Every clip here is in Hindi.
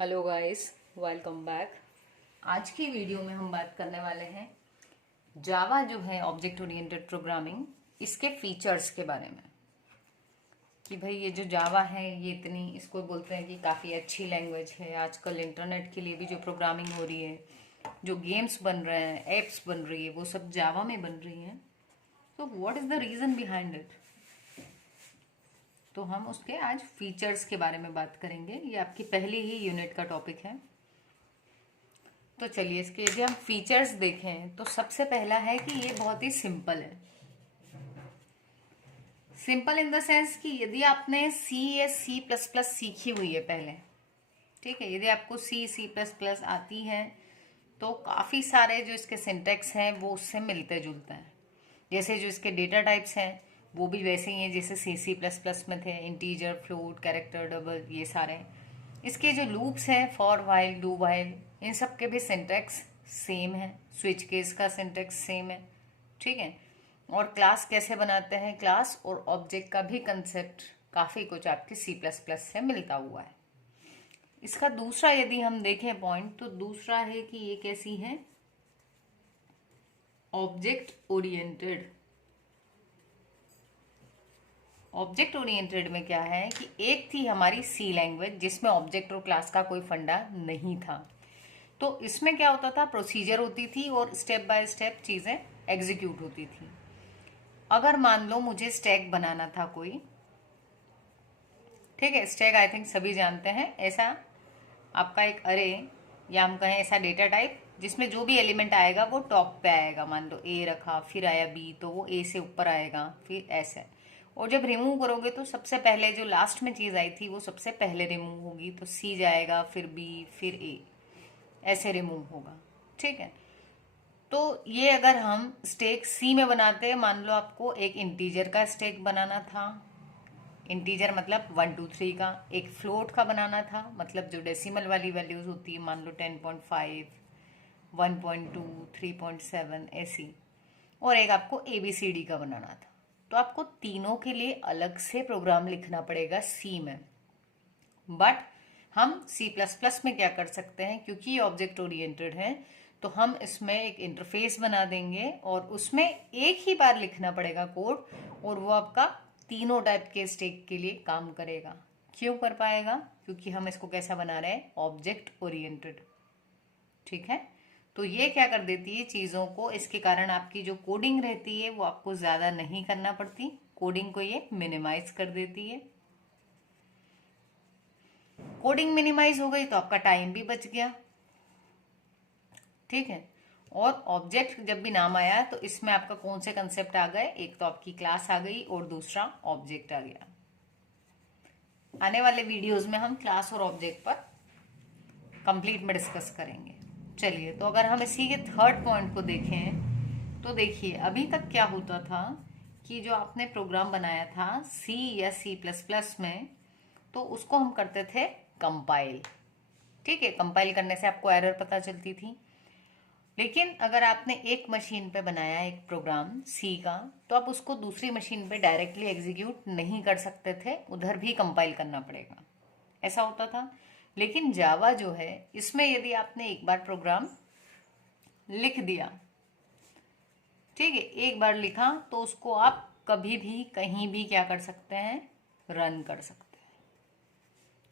Hello guys, welcome back. आज की वीडियो में हम बात करने वाले हैं जावा जो है ऑब्जेक्ट ओरिएंटेड प्रोग्रामिंग, इसके फीचर्स के बारे में। कि भाई ये जो जावा है ये इतनी, इसको बोलते हैं कि काफ़ी अच्छी लैंग्वेज है। आजकल इंटरनेट के लिए भी जो प्रोग्रामिंग हो रही है, जो गेम्स बन रहे हैं, एप्स बन रही है, वो सब जावा में बन रही हैं। तो what is the reason behind it? तो हम उसके आज फीचर्स के बारे में बात करेंगे। ये आपकी पहली ही यूनिट का टॉपिक है। तो चलिए, इसके यदि हम फीचर्स देखें तो सबसे पहला है कि ये बहुत ही सिंपल है। सिंपल इन द सेंस कि यदि आपने सी या सी प्लस प्लस सीखी हुई है पहले, ठीक है, यदि आपको सी सी प्लस प्लस आती है तो काफ़ी सारे जो इसके सिंटेक्स हैं वो उससे मिलते जुलते हैं। जैसे जो इसके डेटा टाइप्स हैं वो भी वैसे ही हैं जैसे सी सी प्लस प्लस में थे, इंटीजर, फ्लोट, कैरेक्टर, डबल, ये सारे। इसके जो लूप्स हैं, फॉर, वाइल, डू वाइल, इन सब के भी सिंटेक्स सेम है। स्विच केस का सिंटेक्स सेम है, ठीक है। और क्लास कैसे बनाते हैं, क्लास और ऑब्जेक्ट का भी कंसेप्ट काफ़ी कुछ आपके सी प्लस प्लस से मिलता हुआ है। इसका दूसरा यदि हम देखें पॉइंट, तो दूसरा है कि ये कैसी है, ऑब्जेक्ट ओरिएंटेड। ऑब्जेक्ट ओरिएंटेड में क्या है कि एक थी हमारी सी लैंग्वेज जिसमें ऑब्जेक्ट और क्लास का कोई फंडा नहीं था। तो इसमें क्या होता था, प्रोसीजर होती थी और स्टेप बाय स्टेप चीज़ें एग्जीक्यूट होती थी। अगर मान लो मुझे स्टैक बनाना था कोई, ठीक है, स्टैक आई थिंक सभी जानते हैं, ऐसा आपका एक अरे या हम कहें ऐसा डेटा टाइप जिसमें जो भी एलिमेंट आएगा वो टॉप पे आएगा। मान लो ए रखा, फिर आया बी, तो वो ए से ऊपर आएगा, फिर ऐसे। और जब रिमूव करोगे तो सबसे पहले जो लास्ट में चीज़ आई थी वो सबसे पहले रिमूव होगी। तो सी जाएगा, फिर बी, फिर ए, ऐसे रिमूव होगा, ठीक है। तो ये अगर हम स्टेक सी में बनाते हैं, मान लो आपको एक इंटीजर का स्टेक बनाना था, इंटीजर मतलब 1 2 3 का, एक फ्लोट का बनाना था, मतलब जो डेसिमल वाली वैल्यूज होती है, मान लो 10.5, 1.2, 3.7 ऐसी, और एक आपको ABCD का बनाना था। तो आपको तीनों के लिए अलग से प्रोग्राम लिखना पड़ेगा सी में। बट हम सी प्लस प्लस में क्या कर सकते हैं, क्योंकि ये ऑब्जेक्ट ओरिएंटेड है, तो हम इसमें एक इंटरफेस बना देंगे और उसमें एक ही बार लिखना पड़ेगा कोड, और वो आपका तीनों टाइप के स्टेक के लिए काम करेगा। क्यों कर पाएगा? क्योंकि हम इसको कैसा बना रहे हैं, ऑब्जेक्ट ओरिएंटेड, ठीक है। तो ये क्या कर देती है चीज़ों को, इसके कारण आपकी जो कोडिंग रहती है वो आपको ज़्यादा नहीं करना पड़ती, कोडिंग को ये मिनिमाइज कर देती है। कोडिंग मिनिमाइज हो गई तो आपका टाइम भी बच गया, ठीक है। और ऑब्जेक्ट जब भी नाम आया तो इसमें आपका कौन से कंसेप्ट आ गए, एक तो आपकी क्लास आ गई और दूसरा ऑब्जेक्ट आ गया। आने वाले वीडियोस में हम क्लास और ऑब्जेक्ट पर कंप्लीट में डिस्कस करेंगे। चलिए, तो अगर हम इसी के थर्ड पॉइंट को देखें तो देखिए, अभी तक क्या होता था कि जो आपने प्रोग्राम बनाया था सी या सी प्लस प्लस में, तो उसको हम करते थे कंपाइल, ठीक है। कंपाइल करने से आपको एरर पता चलती थी। लेकिन अगर आपने एक मशीन पे बनाया एक प्रोग्राम सी का, तो आप उसको दूसरी मशीन पे डायरेक्टली एग्जीक्यूट नहीं कर सकते थे, उधर भी कंपाइल करना पड़ेगा, ऐसा होता था। लेकिन जावा जो है, इसमें यदि आपने एक बार प्रोग्राम लिख दिया, ठीक है, एक बार लिखा, तो उसको आप कभी भी कहीं भी क्या कर सकते हैं, रन कर सकते हैं।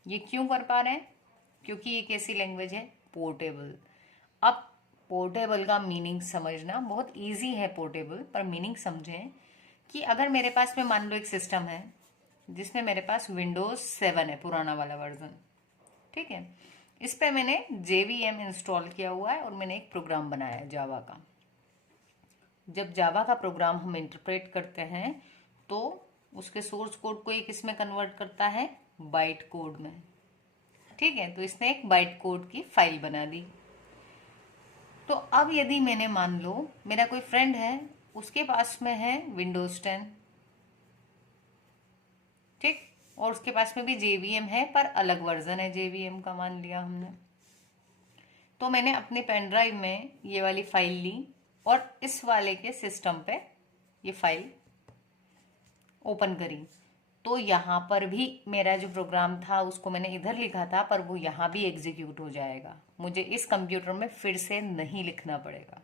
ये क्यों कर पा रहे हैं? क्योंकि ये कैसी लैंग्वेज है, पोर्टेबल। अब पोर्टेबल का मीनिंग समझना बहुत इजी है, पोर्टेबल पर मीनिंग समझें कि अगर मेरे पास में मान लो एक सिस्टम है जिसमें मेरे पास विंडोज 7 है, पुराना वाला वर्जन, ठीक है। इस पे मैंने JVM इंस्टॉल किया हुआ है और मैंने एक प्रोग्राम बनाया है जावा का। जब जावा का प्रोग्राम हम इंटरप्रेट करते हैं तो उसके सोर्स कोड को एक इसमें कन्वर्ट करता है बाइट कोड में, ठीक है। तो इसने एक बाइट कोड की फाइल बना दी। तो अब यदि मैंने मान लो मेरा कोई फ्रेंड है, उसके पास में है विंडोज 10, ठीक, और उसके पास में भी JVM है पर अलग वर्जन है JVM का, मान लिया हमने। तो मैंने अपने पेन ड्राइव में ये वाली फाइल ली और इस वाले के सिस्टम पे ये फाइल ओपन करी। तो यहाँ पर भी मेरा जो प्रोग्राम था उसको मैंने इधर लिखा था, पर वो यहाँ भी एग्जीक्यूट हो जाएगा, मुझे इस कंप्यूटर में फिर से नहीं लिखना पड़ेगा।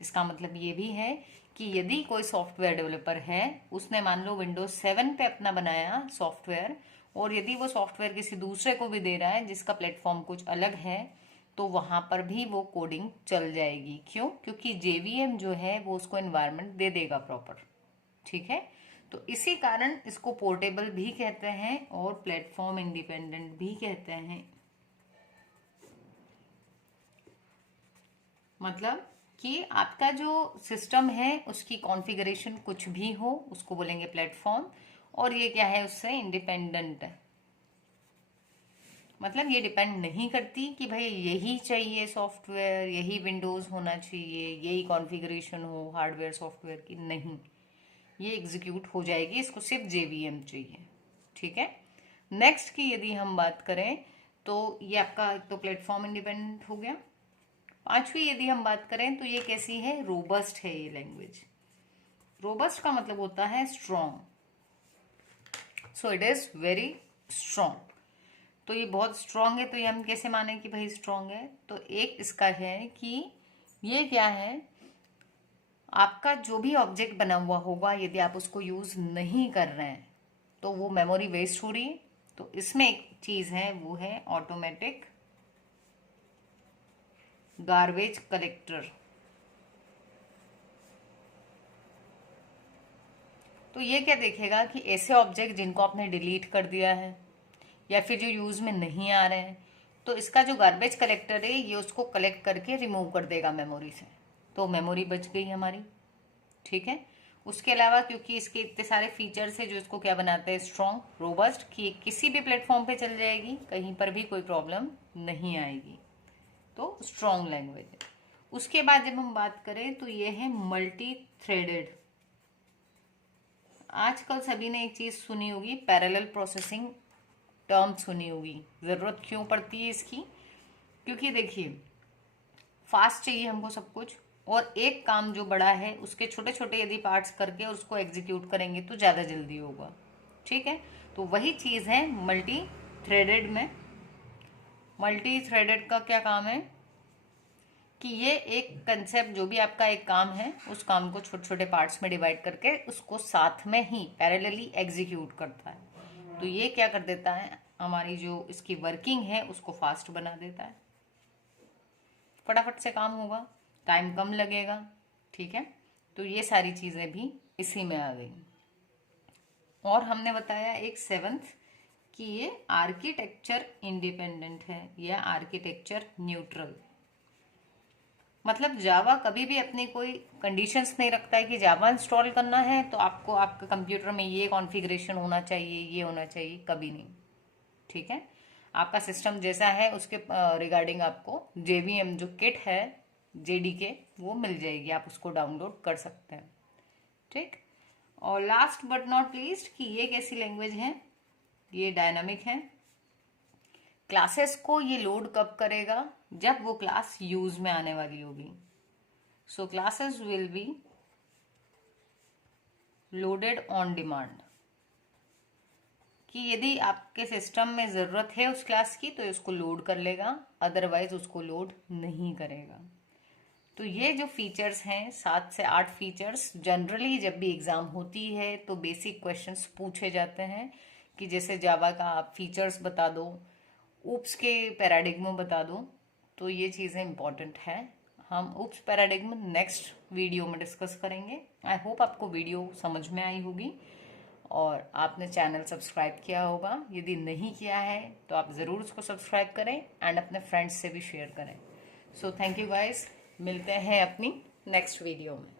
इसका मतलब ये भी है कि यदि कोई सॉफ्टवेयर डेवलपर है, उसने मान लो विंडोज 7 पे अपना बनाया सॉफ्टवेयर, और यदि वो सॉफ्टवेयर किसी दूसरे को भी दे रहा है जिसका प्लेटफॉर्म कुछ अलग है, तो वहां पर भी वो कोडिंग चल जाएगी। क्यों? क्योंकि जेवीएम जो है वो उसको एनवायरनमेंट दे देगा प्रॉपर। ठीक है, तो इसी कारण इसको पोर्टेबल भी कहते हैं और प्लेटफॉर्म इंडिपेंडेंट भी कहते हैं। मतलब कि आपका जो सिस्टम है उसकी कॉन्फ़िगरेशन कुछ भी हो, उसको बोलेंगे प्लेटफॉर्म, और ये क्या है, उससे इंडिपेंडेंट है। मतलब ये डिपेंड नहीं करती कि भाई यही चाहिए सॉफ्टवेयर, यही विंडोज होना चाहिए, यही कॉन्फ़िगरेशन हो हार्डवेयर सॉफ्टवेयर की, नहीं, ये एग्जीक्यूट हो जाएगी, इसको सिर्फ जेवीएम चाहिए। ठीक है, नेक्स्ट की यदि हम बात करें तो ये आपका तो प्लेटफॉर्म इंडिपेंडेंट हो गया। पांचवी यदि हम बात करें तो ये कैसी है, रोबस्ट है ये लैंग्वेज। रोबस्ट का मतलब होता है strong, so it is very strong. तो ये बहुत स्ट्रॉन्ग है, तो ये हम कैसे माने कि भाई स्ट्रॉन्ग है? तो एक इसका है कि ये क्या है, आपका जो भी ऑब्जेक्ट बना हुआ होगा यदि आप उसको यूज नहीं कर रहे हैं तो वो मेमोरी वेस्ट हो रही है। तो इसमें एक चीज है, वो है ऑटोमेटिक गार्बेज कलेक्टर। तो ये क्या देखेगा कि ऐसे ऑब्जेक्ट जिनको आपने डिलीट कर दिया है या फिर जो यूज में नहीं आ रहे हैं, तो इसका जो गार्बेज कलेक्टर है ये उसको कलेक्ट करके रिमूव कर देगा मेमोरी से, तो मेमोरी बच गई हमारी। ठीक है, उसके अलावा क्योंकि इसके इतने सारे फीचर्स है जो इसको क्या बनाते हैं, स्ट्रॉन्ग, रोबस्ट, कि किसी भी प्लेटफॉर्म पे चल जाएगी, कहीं पर भी कोई प्रॉब्लम नहीं आएगी, तो स्ट्रॉन्ग लैंग्वेज है। उसके बाद जब हम बात करें तो ये है मल्टी थ्रेडेड। आजकल सभी ने एक चीज सुनी होगी, पैरेलल प्रोसेसिंग टर्म सुनी होगी। जरूरत क्यों पड़ती है इसकी? क्योंकि देखिए फास्ट चाहिए हमको सब कुछ, और एक काम जो बड़ा है उसके छोटे छोटे यदि पार्ट्स करके और उसको एग्जीक्यूट करेंगे तो ज्यादा जल्दी होगा। ठीक है, तो वही चीज है मल्टी थ्रेडेड में। मल्टी थ्रेडेड का क्या काम है कि ये एक कंसेप्ट, जो भी आपका एक काम है उस काम को छोटे छोटे पार्ट्स में डिवाइड करके उसको साथ में ही पैरेलली एग्जीक्यूट करता है। तो ये क्या कर देता है, हमारी जो इसकी वर्किंग है उसको फास्ट बना देता है, फटाफट से काम होगा, टाइम कम लगेगा। ठीक है, तो ये सारी चीजें भी इसी में आ गई। और हमने बताया एक सेवंथ कि ये आर्किटेक्चर इंडिपेंडेंट है या आर्किटेक्चर न्यूट्रल। मतलब जावा कभी भी अपनी कोई कंडीशंस नहीं रखता है कि जावा इंस्टॉल करना है तो आपको आपके कंप्यूटर में ये कॉन्फ़िगरेशन होना चाहिए, ये होना चाहिए, कभी नहीं। ठीक है, आपका सिस्टम जैसा है उसके रिगार्डिंग आपको जेवीएम जो किट है जेडीके वो मिल जाएगी, आप उसको डाउनलोड कर सकते हैं। ठीक, और लास्ट बट नॉट लीस्ट कि ये कैसी लैंग्वेज है, ये डायनामिक है। क्लासेस को ये लोड कब करेगा, जब वो क्लास यूज में आने वाली होगी। So classes will be loaded on demand, कि यदि आपके सिस्टम में जरूरत है उस क्लास की तो उसको लोड कर लेगा, अदरवाइज उसको लोड नहीं करेगा। तो ये जो फीचर्स हैं 7 से 8 फीचर्स, जनरली जब भी एग्जाम होती है तो बेसिक क्वेश्चंस पूछे जाते हैं कि जैसे जावा का आप फीचर्स बता दो, ऊप्स के पैराडिग्मा बता दो। तो ये चीज़ें इंपॉर्टेंट है, हम ऊप्स पैराडिग्मा नेक्स्ट वीडियो में डिस्कस करेंगे। आई होप आपको वीडियो समझ में आई होगी और आपने चैनल सब्सक्राइब किया होगा। यदि नहीं किया है तो आप ज़रूर उसको सब्सक्राइब करें एंड अपने फ्रेंड्स से भी शेयर करें। सो थैंक यू गाइस, मिलते हैं अपनी नेक्स्ट वीडियो में।